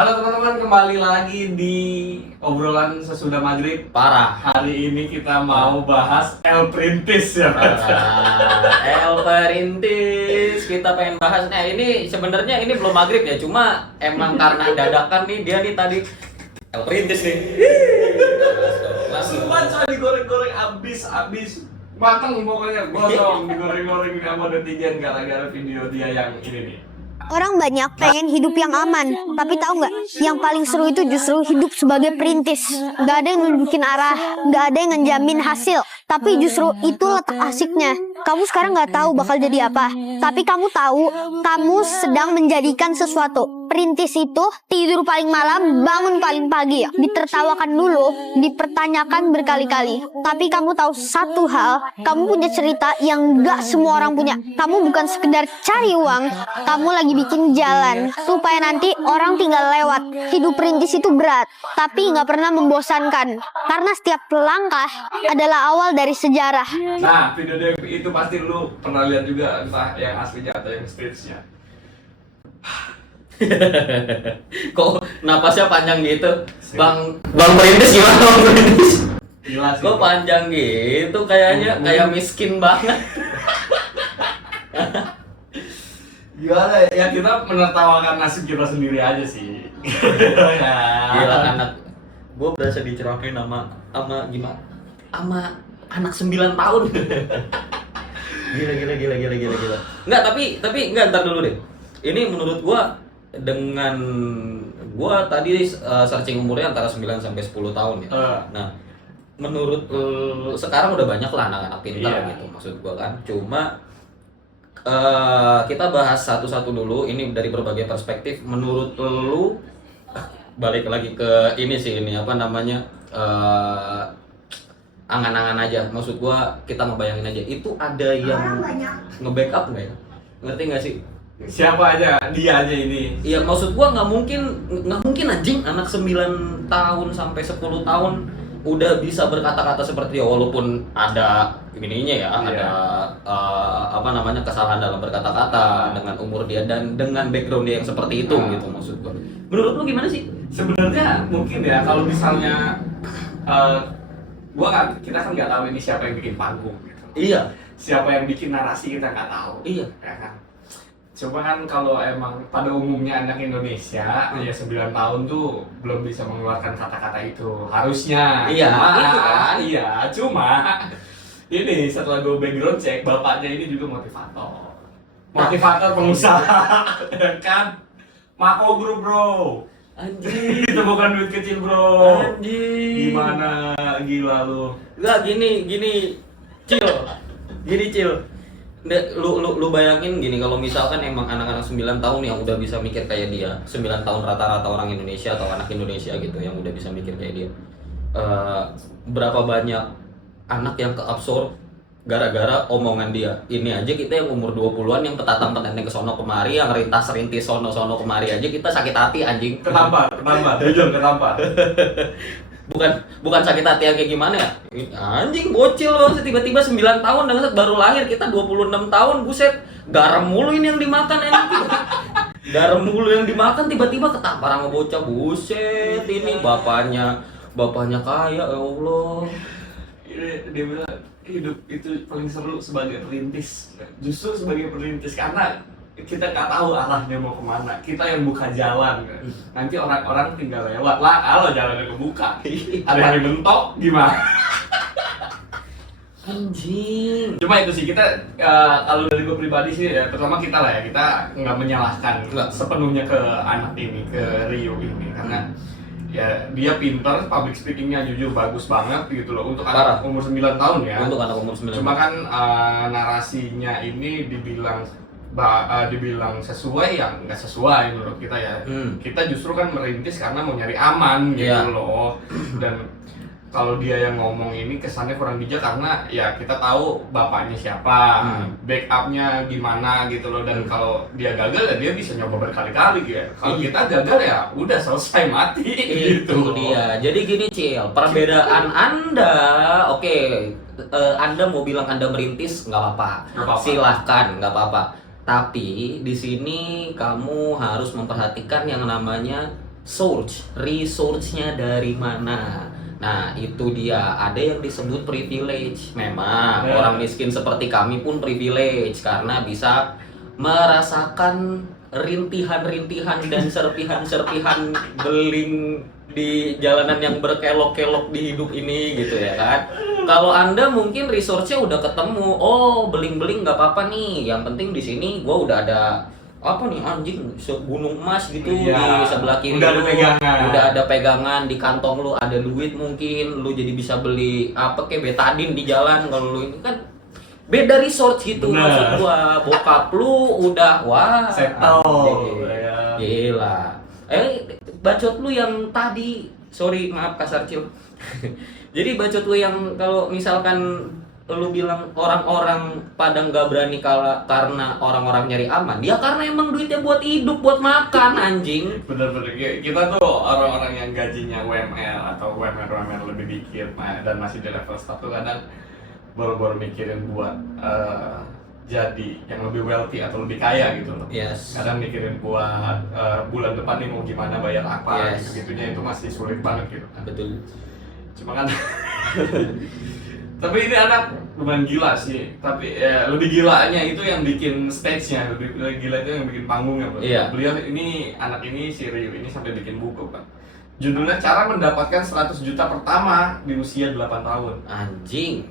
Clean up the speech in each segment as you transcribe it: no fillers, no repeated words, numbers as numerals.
Halo teman-teman, kembali lagi di obrolan sesudah maghrib. Parah. Hari ini kita mau bahas El Perintis ya. El Perintis kita pengen bahas. Nah ini sebenarnya ini belum maghrib ya, cuma emang karena dadakan nih dia nih tadi El Perintis nih. Langsung baca digoreng-goreng abis matang pokoknya gosong digoreng-goreng sama netizen gara-gara video dia yang ini nih. Orang banyak pengen hidup yang aman, tapi tahu nggak? Yang paling seru itu justru hidup sebagai perintis. Nggak ada yang nunjukin arah, nggak ada yang ngejamin hasil. Tapi justru itu letak asiknya. Kamu sekarang nggak tahu bakal jadi apa, tapi kamu tahu kamu sedang menjadikan sesuatu. Perintis itu tidur paling malam, bangun paling pagi. Ditertawakan dulu, dipertanyakan berkali-kali. Tapi kamu tahu satu hal, kamu punya cerita yang nggak semua orang punya. Kamu bukan sekedar cari uang, kamu lagi bikin jalan supaya nanti orang tinggal lewat. Hidup perintis itu berat, tapi nggak pernah membosankan. Karena setiap langkah adalah awal dari sejarah. Nah, video itu pasti lu pernah lihat juga, entah yang aslinya atau yang stage-nya. Kok napasnya panjang gitu? Bang Perintis gimana Bang Perintis? Gila sih. Kok panjang gitu kayaknya, kayak miskin banget. Gimana ya, kita menertawakan nasib kita sendiri aja sih. Gila anak. Gue berasa diceramain sama gimana? Sama anak 9 tahun. Gila. Enggak, tapi enggak, ntar dulu deh. Ini menurut gua dengan gua tadi searching umurnya antara 9 sampai 10 tahun ya. Nah, menurut sekarang udah banyak lah anak-anak pintar gitu maksud gua kan. Cuma kita bahas satu-satu dulu ini dari berbagai perspektif. Menurut lu balik lagi ke ini sih, ini apa namanya? Angan-angan aja, maksud gua kita ngebayangin aja itu ada yang nge-backup nggak ya? Ngerti nggak sih? Siapa aja? Dia aja ini. Iya, maksud gua nggak mungkin anjing anak 9 tahun sampai 10 tahun udah bisa berkata-kata seperti dia, walaupun ada ininya ya, ada apa namanya kesalahan dalam berkata-kata dengan umur dia dan dengan background dia yang seperti itu gitu maksud gua. Menurut lu gimana sih? Sebenarnya mungkin ya kalau misalnya kita kan nggak tahu ini siapa yang bikin panggung gitu. Iya. Siapa yang bikin narasi kita nggak tahu. Iya. Ya kan. Cuma kan kalau emang pada umumnya anak Indonesia ya 9 tahun tuh belum bisa mengeluarkan kata-kata itu harusnya. Iya. Cuma ini setelah gue background check, bapaknya ini juga motivator pengusaha, ya kan? Mako Group bro. Anjing. Itu bukan duit kecil bro. Anjing. Gimana, gila lu? Enggak, gini Cil. Lu bayangin gini, kalau misalkan emang anak-anak 9 tahun yang udah bisa mikir kayak dia, 9 tahun rata-rata orang Indonesia atau anak Indonesia gitu yang udah bisa mikir kayak dia, berapa banyak anak yang keabsorb gara-gara omongan dia. Ini aja kita yang umur 20-an yang petatang-petenteng ke sono kemari, yang rintis sono kemari aja kita sakit hati anjing. Ketampar, jujur ketampar. Bukan sakit hati yang kayak gimana ya? Anjing bocil banget, tiba-tiba 9 tahun dengan baru lahir, kita 26 tahun, buset. Garam mulu ini yang dimakan enak. Garam mulu yang dimakan tiba-tiba ketampar sama bocah, buset. Ini bapaknya kaya, ya Allah. Dia bilang hidup itu paling seru sebagai perintis. Justru sebagai perintis karena kita nggak tahu arahnya mau kemana. Kita yang buka jalan kan. Nanti orang-orang tinggal lewat lah kalau jalannya kebuka. Ada yang mentok gimana? Anjing. Cuma itu sih kita kalau dari gue pribadi sih ya, pertama kita lah ya, kita nggak menyalahkan sepenuhnya ke anak ini, ke Rio ini karena ya dia pinter, public speakingnya jujur bagus banget gitu loh untuk anak umur 9 tahun ya. Untuk anak umur 9 tahun. Cuma kan narasinya ini dibilang sesuai yang nggak sesuai menurut kita ya. Kita justru kan merintis karena mau nyari aman gitu loh. Dan kalau dia yang ngomong ini kesannya kurang bijak karena ya kita tahu bapaknya siapa, backupnya gimana gitu loh. Dan kalau dia gagal ya dia bisa nyoba berkali-kali gitu. Kalau kita gagal ya udah selesai mati gitu. Itu dia. Jadi gini Cil, perbedaan Anda, oke, Anda mau bilang Anda merintis nggak apa-apa, silahkan nggak apa-apa. Tapi di sini kamu harus memperhatikan yang namanya resource-nya dari mana. Nah, itu dia. Ada yang disebut privilege. Memang orang miskin seperti kami pun privilege karena bisa merasakan rintihan-rintihan dan serpihan-serpihan beling di jalanan yang berkelok-kelok di hidup ini gitu ya kan. Kalau Anda mungkin resource-nya udah ketemu. Oh, beling-beling nggak apa-apa nih. Yang penting di sini gua udah ada apa nih anjing gunung emas gitu di sebelah kiri udah ada pegangan. Udah ada pegangan di kantong lu, ada duit mungkin lu jadi bisa beli apa kayak betadin di jalan. Kalau lu ini kan beda resort gitu. Bener. Maksud gua bokap lu udah wah settle gila. Bacot lu yang tadi, sorry maaf kasar Cil. Jadi bacot lu yang kalau misalkan lu bilang orang-orang pada nggak berani karena orang-orang nyari aman, dia karena emang duitnya buat hidup, buat makan anjing. Bener-bener kita tuh orang-orang yang gajinya UMR atau UMR lebih dikit dan masih di level 1 kadang baru-baru mikirin buat jadi yang lebih wealthy atau lebih kaya gitu loh. Yes. Kadang mikirin buat bulan depan nih mau gimana bayar apa gitu-gitunya itu masih sulit banget gitu kan. Betul. Cuma kan tapi ini anak lumayan gila sih, tapi lebih gilanya itu yang bikin stage-nya, lebih gila itu yang bikin panggungnya, Bro. Iya. Beliau ini, anak ini, si Rio ini sampai bikin buku, Pak. Judulnya Cara Mendapatkan 100 Juta Pertama di Usia 8 Tahun. Anjing.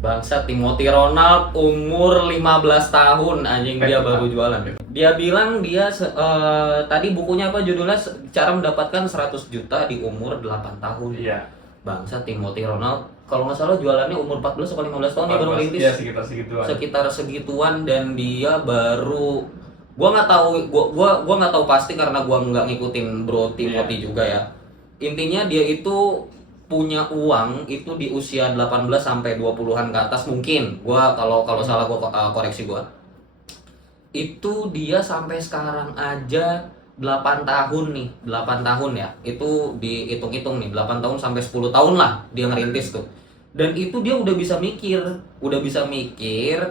Bangsa Timothy Ronald umur 15 tahun anjing dia baru jualan. Dia bilang dia tadi bukunya apa judulnya Cara Mendapatkan 100 Juta di umur 8 tahun. Iya. Bangsa Timothy Ronald kalau nggak salah jualannya umur 14 atau 15 tahun dia baru rintis. Iya, sekitar segituan. Sekitar segituan dan dia baru gua nggak tahu pasti karena gua nggak ngikutin Bro Timothy juga ya. Intinya dia itu punya uang itu di usia 18 sampai 20-an ke atas mungkin. Gua kalau salah gua koreksi gua. Itu dia sampai sekarang aja 8 tahun nih, 8 tahun ya. Itu dihitung-hitung nih, 8 tahun sampai 10 tahun lah dia ngerintis tuh. Dan itu dia udah bisa mikir,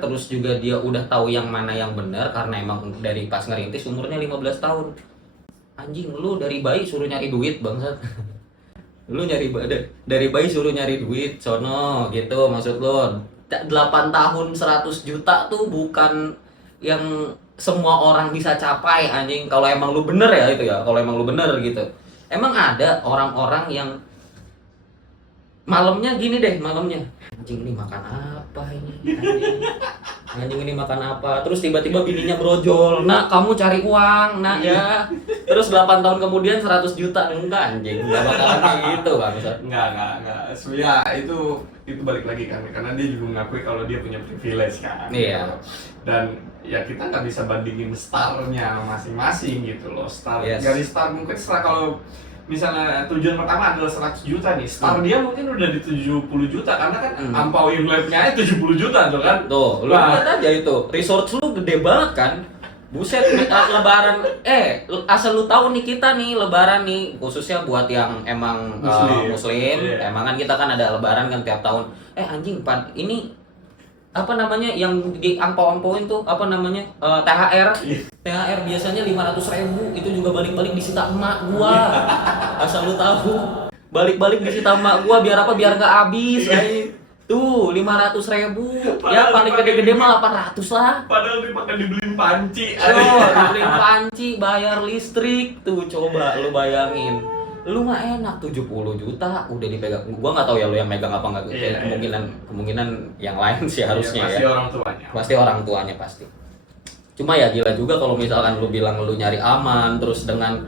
terus juga dia udah tahu yang mana yang benar karena emang dari pas ngerintis umurnya 15 tahun. Anjing, lu dari bayi suruh nyari duit bangsat. Lu dari bayi suruh nyari duit, sono gitu maksud lu. 8 tahun 100 juta tuh bukan yang semua orang bisa capai anjing. Kalau emang lu bener ya itu ya, kalau emang lu bener gitu. Emang ada orang-orang yang malamnya gini deh, anjing ini makan apa ini? Anjing ini makan apa? Terus tiba-tiba bininya brojol, "Nak, kamu cari uang, nak ya." Terus 8 tahun kemudian 100 juta. Enggak anjing, enggak bakalan kayak gitu, Bang. Enggak. Ya itu balik lagi kan, karena dia juga mengakui kalau dia punya privilege kan. Iya. Dan ya kita nggak bisa bandingin starnya masing-masing gitu loh. Star dari star mungkin star kalau misalnya tujuan pertama adalah 100 juta nih, star dia mungkin udah di 70 juta karena kan ampauin life-nya 70 juta tuh kan. Tuh, lu lihat aja itu. Resource lu gede banget kan. Buset, lebaran asal lu tahu nih kita nih lebaran nih khususnya buat yang emang muslim. Yeah. Emang kan kita kan ada lebaran kan tiap tahun. Anjing, ini apa namanya yang di angpau-angpauin tuh apa namanya THR. THR biasanya 500.000 itu juga balik-balik disita emak gua. Asal lu tahu. Balik-balik disita emak gua biar apa? Biar nggak habis. Tuh 500.000. Ya paling gede-gede mah 800 lah. Padahal dipakai dibeliin panci. Dibeliin panci, bayar listrik. Tuh coba lu bayangin. Lu mah enak 70 juta udah dipegang. Gua nggak tahu ya lu yang megang apa nggak. Kemungkinan yang lain sih harusnya pasti ya. Orang tuanya. Pasti orang tuanya pasti. Cuma ya gila juga kalau misalkan lu bilang lu nyari aman terus dengan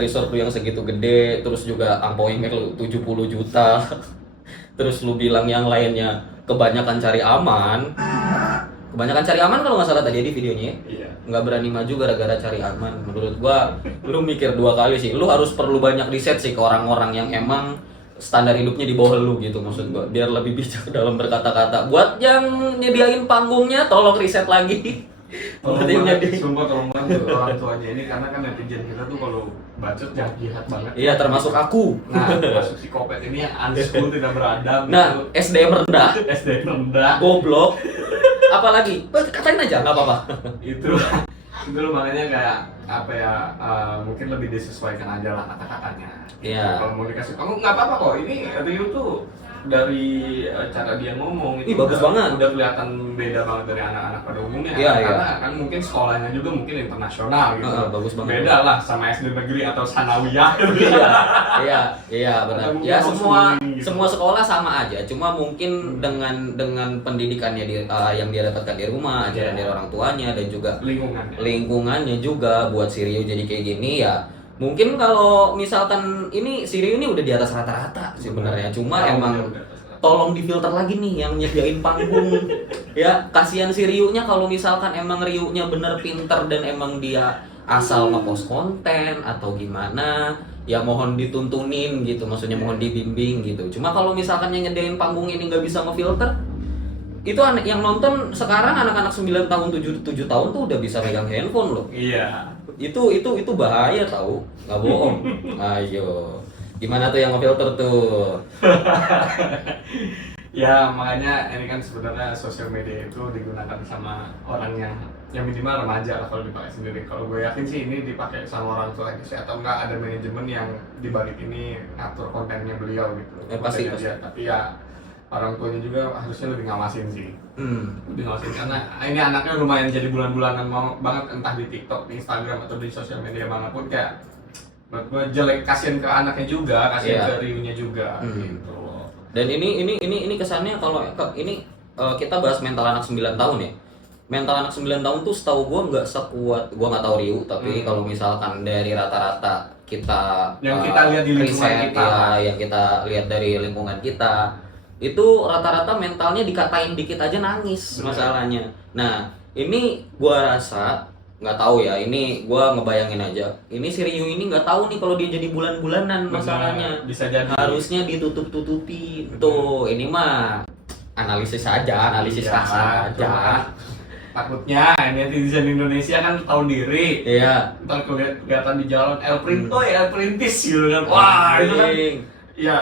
resort lu yang segitu gede terus juga angpauin lu 70 juta. Terus lu bilang yang lainnya kebanyakan cari aman kalau nggak salah tadi di videonya. Iya. Nggak berani maju gara-gara cari aman. Menurut gua lu mikir 2 kali sih. Lu harus perlu banyak riset sih ke orang-orang yang emang standar hidupnya di bawah lu gitu maksud gua, biar lebih bijak dalam berkata-kata. Buat yang nyediain panggungnya tolong riset lagi. Tolong banget orang tuanya ini karena kan netizen kita tuh kalau bacot jahat banget. Iya, termasuk aku. Nah, termasuk psikopat ini yang unschool tidak beradab. Nah, gitu. SDM rendah, SDM rendah. goblok. Apalagi? Katain aja nggak apa-apa. Itu Itu loh makanya kayak apa ya, mungkin lebih disesuaikan aja lah kata-katanya. Iya. Komunikasi kamu nggak apa-apa kok. Ini Rio tuh dari cara dia ngomong Ih, itu bagus banget. udah kelihatan beda banget dari anak-anak pada umumnya. Iya, Karena kan mungkin sekolahnya juga mungkin internasional gitu. Bagus banget. Beda lah sama SD negeri atau sanawiyah. Iya, benar. Atau Ya mungkin semua homeschooling gitu. semua sekolah sama aja. Cuma mungkin dengan pendidikannya yang dia dapatkan di rumah, ajaran dari orang tuanya dan juga lingkungannya juga buat si Rio jadi kayak gini ya. Mungkin kalau misalkan ini si Rio ini udah di atas rata-rata sebenarnya. Cuma emang tolong difilter lagi nih yang nyediain panggung. Ya, kasihan si Rio-nya kalau misalkan emang Rio-nya bener pinter dan emang dia asal ngepost konten atau gimana, ya mohon dituntunin gitu, maksudnya mohon dibimbing gitu. Cuma kalau misalkan yang nyediain panggung ini nggak bisa ngefilter, itu yang nonton sekarang anak-anak 9 tahun, 7 tahun tuh udah bisa megang handphone loh. Iya. Itu bahaya tahu, nggak bohong. Ayo, gimana tuh yang ngefilter tuh? Ya makanya ini kan sebenarnya sosial media itu digunakan sama orang yang minimal remaja lah kalau dipakai sendiri. Kalau gue yakin sih ini dipakai sama orang tua sih, atau enggak ada manajemen yang dibalik ini ngatur kontennya beliau gitu. Pasti. Dia. Tapi ya orang tuanya juga harusnya lebih ngawasin sih. Lebih ngawasin karena ini anaknya lumayan jadi bulan-bulanan banget, entah di TikTok, di Instagram atau di sosial media manapun, kayak menurut gue jelek, kasihan ke anaknya juga, kasihan ke Rio-nya juga gitu loh. Dan ini kesannya kalau ini kita bahas mental anak 9 tahun ya. Mental anak 9 tahun tuh setahu gue nggak sekuat, gue nggak tahu Rio, tapi kalau misalkan dari rata-rata kita yang kita lihat di lingkungan kita, yang kita lihat dari lingkungan kita, itu rata-rata mentalnya dikatain dikit aja nangis masalahnya. Nah ini gue rasa, nggak tahu ya, ini gue ngebayangin aja, ini si Rio ini nggak tahu nih kalau dia jadi bulan-bulanan masalahnya. Bisa jadi. Harusnya ditutup-tutupi tuh. Ini mah analisis aja, analisis kasar aja. Takutnya ini netizen Indonesia kan tahu diri. Iya. Ntar kelihatan di jalan El Printis gitu kan. Wah itu kan. Ya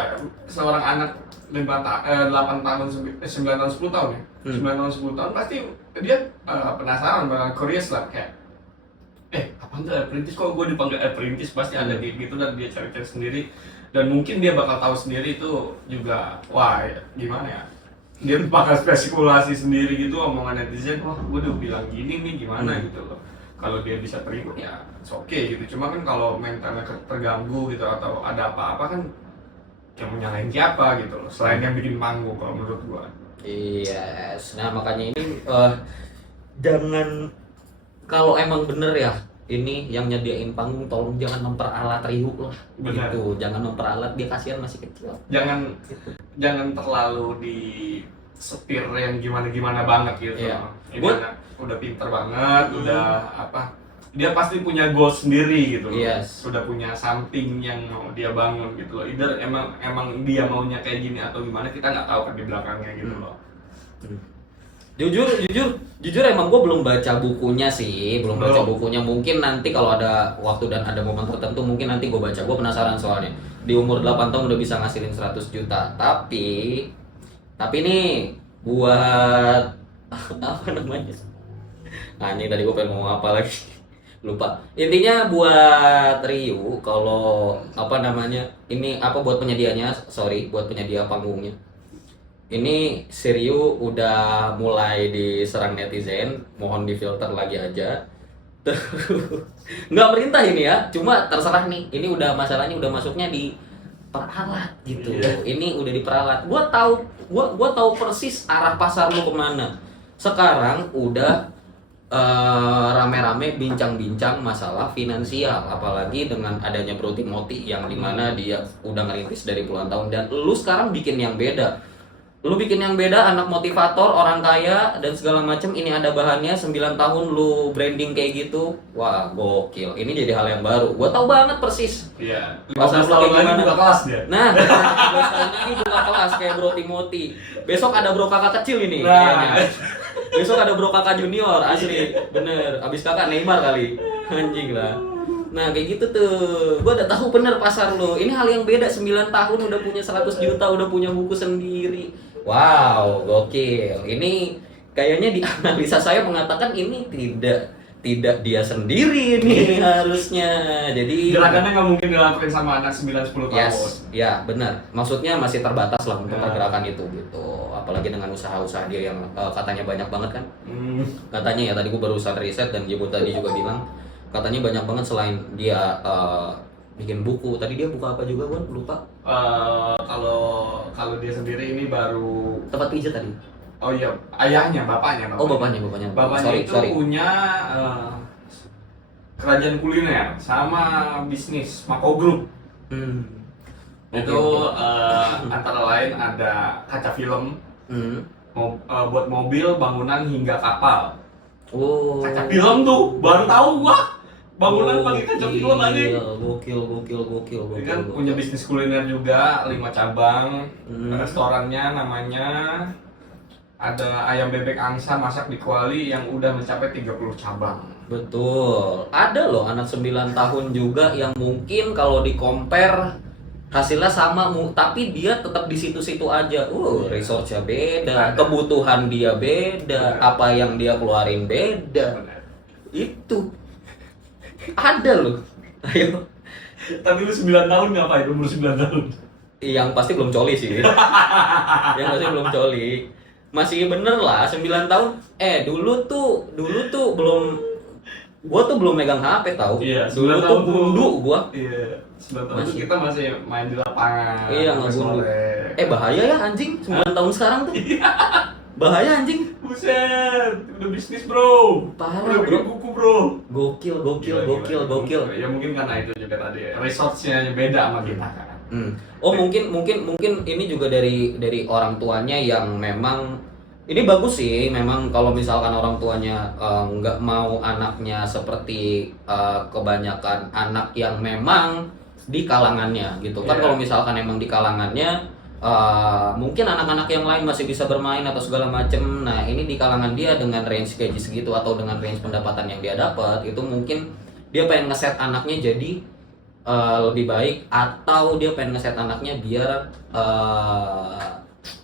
seorang anak 8 tahun, 9 tahun, 10 tahun ya. 9 tahun, 10 tahun pasti dia penasaran, bakal curious lah kayak apaan tuh El Printis, kok gue dipanggil El Printis, pasti ada gitu, dan dia cari-cari sendiri, dan mungkin dia bakal tahu sendiri itu juga. Wah gimana ya, dia bakal spekulasi sendiri gitu omongan netizen. Wah gue udah bilang gini nih, gimana gitu loh. Kalau dia bisa terima ya oke gitu. Cuma kan kalau mentalnya terganggu gitu atau ada apa-apa kan yang menyalahin siapa gitu loh, selain yang bikin panggung kalau menurut gua. Yes. Nah makanya ini jangan, kalau emang bener ya ini yang nyediain panggung, tolong jangan memperalat Rio lah. Benar. Gitu, jangan memperalat, dia kasihan masih kecil. Jangan terlalu di setir yang gimana banget gitu. Iya. Ini anak udah pinter banget, udah apa, dia pasti punya goal sendiri gitu loh. Yes. Sudah punya something yang mau dia bangun gitu loh. Either emang dia maunya kayak gini atau gimana, kita nggak tahu kan di belakangnya gitu loh. Jujur emang gue belum baca bukunya sih, belum baca bukunya. Mungkin nanti kalau ada waktu dan ada momen tertentu mungkin nanti gue baca. Gue penasaran soalnya. Di umur 8 tahun udah bisa ngasilin 100 juta. Tapi nih buat apa namanya? Nah, ini tadi gue pengen ngomong apa lagi? Lupa. Intinya buat Rio, kalau apa namanya? Ini apa buat penyedianya? Buat penyedia panggungnya. Ini si Rio udah mulai diserang netizen, mohon difilter lagi aja. Nggak perintah ini ya, cuma terserah nih. Ini udah masalahnya udah masuknya di peralat gitu. Ini udah diperalat. Gua tahu persis arah pasar lu kemana. Sekarang udah rame-rame bincang-bincang masalah finansial, apalagi dengan adanya Bro Timothy yang dimana dia udah ngerintis dari puluhan tahun, dan lu sekarang bikin yang beda. Lu bikin yang beda, anak motivator, orang kaya dan segala macam. Ini ada bahannya, 9 tahun lu branding kayak gitu. Wah, gokil. Ini jadi hal yang baru. Gua tahu banget persis. Iya. 15 tahun lagi buka kelas dia. Nah, 15 tahun lagi buka kelas kayak Bro Timothy. Besok ada Bro kakak kecil ini kayaknya. Besok ada Bro kakak junior, asli. Bener, abis kakak Neymar kali. Anjing lah. Nah kayak gitu tuh, gue udah tahu bener pasar lo. Ini hal yang beda, 9 tahun udah punya 100 juta, udah punya buku sendiri. Wow, gokil. Ini kayaknya di analisa saya mengatakan ini tidak dia sendiri nih harusnya. Jadi Gerakannya nggak mungkin dilakuin sama anak 9-10 tahun. yes, ya benar. Maksudnya masih terbatas lah untuk Ya. pergerakan itu gitu. Apalagi dengan usaha-usaha dia yang katanya banyak banget kan. Hmm. Katanya ya tadi gue barusan riset dan Jebo tadi juga bilang katanya banyak banget selain dia bikin buku. Tadi dia buku apa juga gue lupa. Kalau dia sendiri ini baru Tempat pijat tadi. oh iya bapaknya. Oh bapaknya. Bapaknya itu punya kerajaan kuliner sama bisnis Mako Group. Hmm. Itu antara lain ada kaca film, Hmm. buat mobil, bangunan hingga kapal. Oh. Kaca film tuh baru tahu gua. Bangunan pakai kaca film aja. Gokil. Dia kan punya bisnis kuliner juga, 5 cabang. Hmm. Restorannya namanya ada ayam bebek angsa masak di kuali yang udah mencapai 30 cabang. Betul. Ada loh anak 9 tahun juga yang mungkin kalau di compare hasilnya sama tapi dia tetap di situ-situ aja. Resource-nya beda, kebutuhan dia beda, apa yang dia keluarin beda. Bener. Itu ada loh. Ayo. Tapi lu 9 tahun ngapain? Umur 9 tahun. Yang pasti belum coli sih. Yang pasti belum coli. Masih bener lah 9 tahun. Dulu tuh belum gua tuh belum megang HP tahu. Iya, Dulu 9 tuh tahun gundu gua. Iya, 9 tahun Masih. kita masih main di lapangan. Iya, sampai ngebundu. sore. Bahaya ya anjing 9 tahun sekarang tuh. Bahaya anjing. Buset, udah bisnis bro. Parah, Udah bikin bro. buku bro. Gokil. Gila. Ya mungkin karena itu juga tadi resource-nya beda sama kita kan. Oh mungkin ini juga dari orang tuanya yang memang ini bagus sih memang kalau misalkan orang tuanya nggak mau anaknya seperti kebanyakan anak yang memang di kalangannya gitu kan. Iya. Kalau misalkan emang di kalangannya mungkin anak-anak yang lain masih bisa bermain atau segala macem. Nah ini di kalangan dia dengan range gaji segitu atau dengan range pendapatan yang dia dapat itu mungkin dia pengen ngeset anaknya jadi lebih baik atau dia pengen ngeset anaknya biar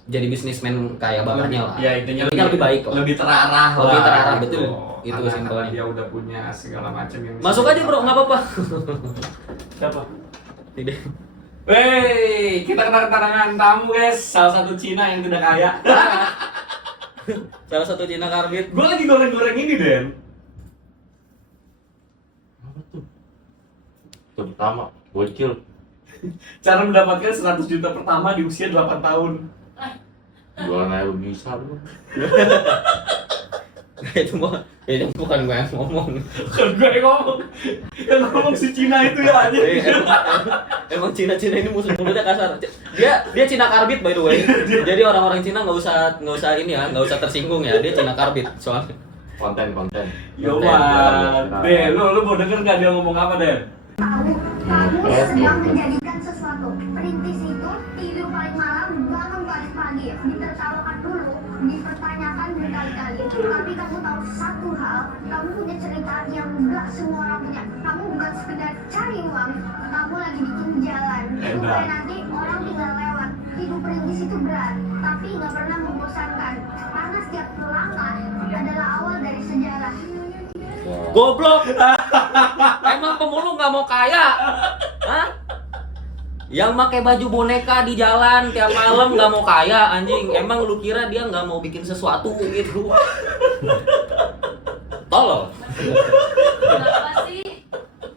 jadi bisnismen kayak bapaknya lah. Ya intinya lebih baik kok. Lebih terarah lah. Lebih terarah, gitu. betul. Itu Karena simpelnya. dia udah punya segala macam yang bisa Masuk aja bro, nggak apa-apa. Siapa? Tidak. Wey, kita kedatangan tamu guys, salah satu Cina yang tidak kaya. Salah satu Cina karbit. Gue lagi goreng-goreng ini Den. Apa tuh? Pertama, bocil. Cara mendapatkan 100 juta pertama di usia 8 tahun. Jualan air bisa lu. Itu bukan gue yang ngomong. Kan gue yang ngomong si Cina itu ya aja. Emang Cina ini musuh mulutnya kasar. Dia Cina karbit by the way. Jadi orang-orang Cina nggak usah ini ya, nggak usah tersinggung ya. Dia Cina karbit soalnya. Konten. Yoman, Den, lu mau denger nggak dia ngomong apa Den? Kamu sedang menjadikan sesuatu. Perintis itu tidur paling malam, bangun paling pagi. Ditertawakan dulu, dipertanyakan berkali-kali. Tapi kamu tahu satu hal, kamu punya cerita yang gak semua orang punya. Kamu bukan sekedar cari uang, kamu lagi bikin jalan. Supaya nanti orang tinggal lewat. Hidup perintis itu berat, tapi gak pernah membosankan. Karena setiap langkah adalah awal dari sejarah. Goblok. Emang pemulung nggak mau kaya? Hah? Yang pakai baju boneka di jalan tiap malam nggak mau kaya anjing. Emang lu kira dia nggak mau bikin sesuatu gitu? Tolol. Kenapa sih?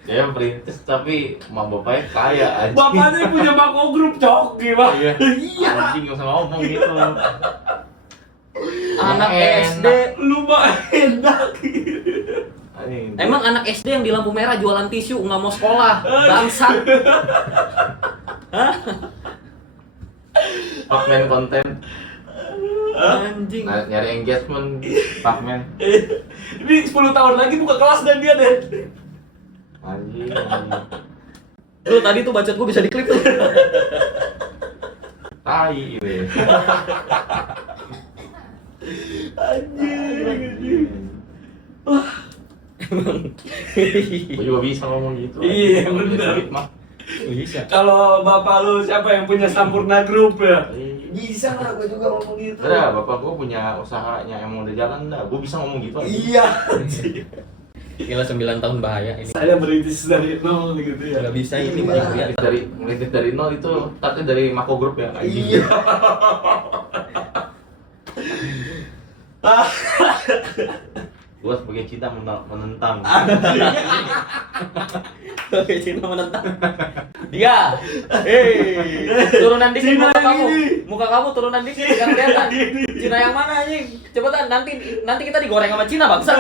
Dia perintis tapi emak bapaknya kaya anjing. Bapaknya punya Mako Group cok, gimana? Iya. Anjing nggak usah ngomong gitu. Anak Enak. SD. Lu mah enak. Anjing. Emang anak SD yang di lampu merah jualan tisu nggak mau sekolah, bangsat. Pakmen konten. Anjing. Nyari engagement. Pakmen. Ini 10 tahun lagi buka kelas dan dia Den. Anjing. Lu tadi tuh bacot gua bisa diklip tuh. Tai gitu ya. Gue juga bisa ngomong gitu. Iya, bener. Duit mah. Bisa. Kalau bapak lu siapa yang punya Sampurna Group ya? Bisa lah, gue juga ngomong gitu. Ada, bapak gue punya usahanya emang udah jalan dah. Gue bisa ngomong gitu aja. Iya. Gila 9 tahun bahaya ini. Saya merintis dari nol gitu ya. Gak bisa ini Iya, Bang. Ya. dari ngelitik dari nol itu startnya dari Mako Group ya. Iya. Gua sebagai cinta menentang. Oke, Cina menentang. Dia. Turunan dikit Cina muka yang kamu. ini. Muka kamu turunan dikit yang kelihatan. Cina yang mana anjing? Cepetan nanti kita digoreng sama Cina, Bangsa.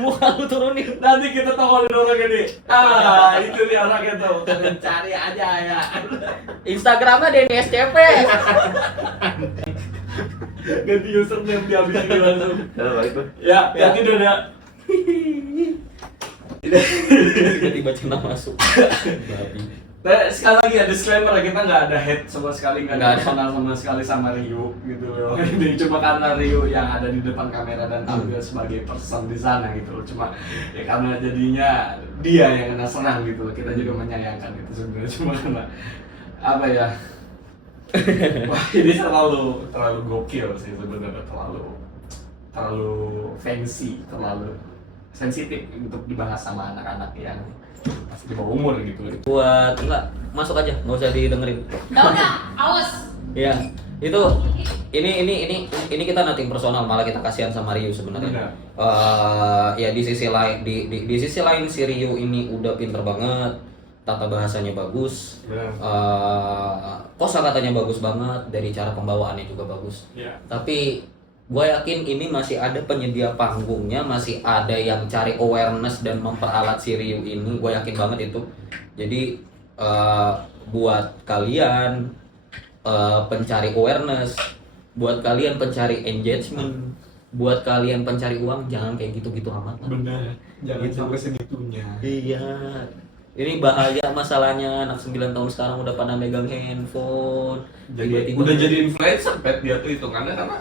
Muka lu turunin. Nanti kita tawarin orang ini. Itu dia orangnya tuh. Cari aja ya. Instagramnya Denny SCP. Ganti username dihabisin langsung. Ya, baik tuh. Ya, ganti dulu ya. Tiba-tiba Cina masuk. Babi. Nah, sekali lagi ya disclaimer, kita nggak ada hate sama sekali, nggak Nggak ada ada. kenal sama sekali sama Rio gitu loh. Ini cuma karena Rio yang ada di depan kamera dan tampil sebagai person di sana gitu loh. Cuma ya karena jadinya dia yang kena serang gitu loh. Kita juga menyayangkan itu sebenarnya, cuma karena apa ya? Wah, ini terlalu gokil sih sebenarnya, terlalu fancy, terlalu sensitif untuk dibahas sama anak-anak yang masih di bawah umur gitu. Buat enggak masuk aja, nggak usah didengerin. Udah, awas. Iya, itu ini kita nothing personal, malah kita kasihan sama Ryu sebenarnya. Benar. Ya di sisi lain di sisi lain si Ryu ini udah pinter banget, tata bahasanya bagus, Benar. kosakatanya bagus banget, dari cara pembawaannya juga bagus. Ya. Tapi gue yakin ini masih ada penyedia panggungnya, masih ada yang cari awareness dan memperalat si Ryu ini. Gue yakin banget itu. Jadi buat kalian pencari awareness, buat kalian pencari engagement, buat kalian pencari uang, jangan kayak gitu-gitu amat lah. Benar. Jangan Gitu. sampai segitunya. Iya. Ini bahaya masalahnya, anak 9 tahun sekarang udah pada megang handphone. Jadi Tiba-tiba udah jadi influencer pet dia tuh hitungannya, karena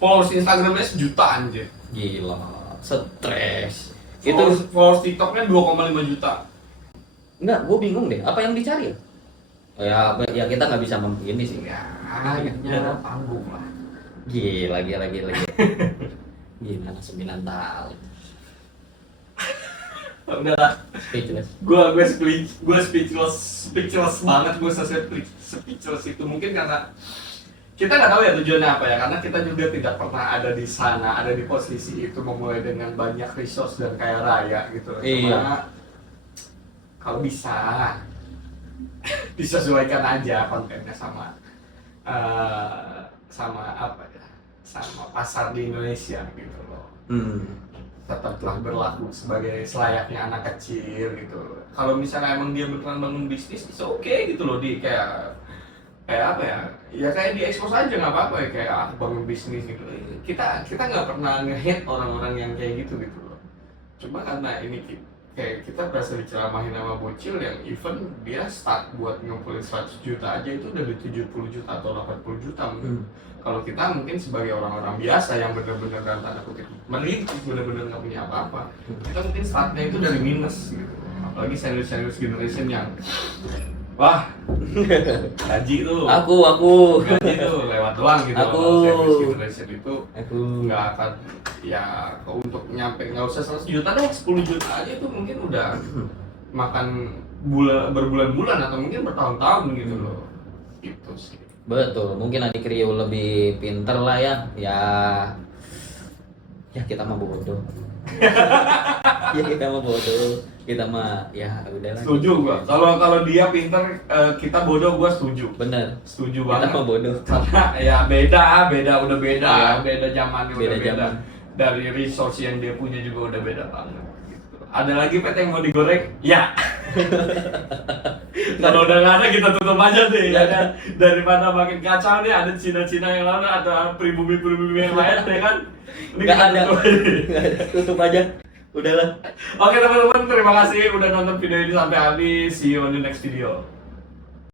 followers Instagramnya sejuta anjir. gila, stres. Followers TikToknya 2,5 juta. Enggak, gue bingung deh, apa yang dicari ya? Ya kita nggak bisa ini sih. Ya, ya ada panggung lah. Gila. Gila, anak 9 tahun. Udah lah. Speechless. Gue speechless banget, gue speechless itu mungkin karena kita nggak tahu ya tujuannya apa ya, karena kita juga tidak pernah ada di sana, ada di posisi itu, memulai dengan banyak resource dan kaya raya gitu. Iya. Cuma kalau bisa disesuaikan aja kontennya sama apa ya, sama pasar di Indonesia gitu loh. Tetaplah berlaku sebagai selayaknya anak kecil gitu. Kalau misalnya emang dia beneran bangun bisnis, itu oke gitu loh, di kayak apa ya? Ya kayak di expose aja, nggak apa-apa ya, kayak aku bangun bisnis gitu. Kita nggak pernah nge-hate orang-orang yang kayak gitu loh. Cuma karena ini kayak kita berasa diceramahin sama bocil yang even dia start buat ngumpulin 100 juta aja itu udah di 70 juta atau 80 juta mungkin. Kalau kita mungkin sebagai orang-orang biasa yang benar-benar dalam tanda kutip merintis, benar-benar nggak punya apa-apa, kita mungkin startnya itu dari minus gitu. Apalagi senior generation yang wah gaji tuh gaji tuh lewat doang gitu. Kalau senior generation itu nggak akan ya, untuk nyampe nggak usah 100 juta deh, 10 juta aja tuh mungkin udah makan berbulan-bulan atau mungkin bertahun-tahun gitu loh. Itu sih. Betul, mungkin adik Rio lebih pinter lah ya. Ya kita mah bodoh. Ya kita mah bodoh. Kita mah ya udah lah. Setuju gua. Kalau dia pinter, kita bodoh, gua setuju. Bener. Setuju Kita banget. mah bodoh. Karena ya beda Iya. beda zamannya, Beda udah beda. zaman. Dari resource yang dia punya juga udah beda banget. Gitu. Ada lagi pet yang mau digoreng? Ya. Kalau udah nggak ada, kita tutup aja deh, ya kan? Daripada makin kacau nih, ada Cina-Cina yang lain, ada pribumi-pribumi yang lain, ya kan? Ini Nggak kita ada. tutup aja. Nggak ada. Tutup aja. Udahlah. Oke teman-teman, terima kasih udah nonton video ini sampai habis. See you on the next video.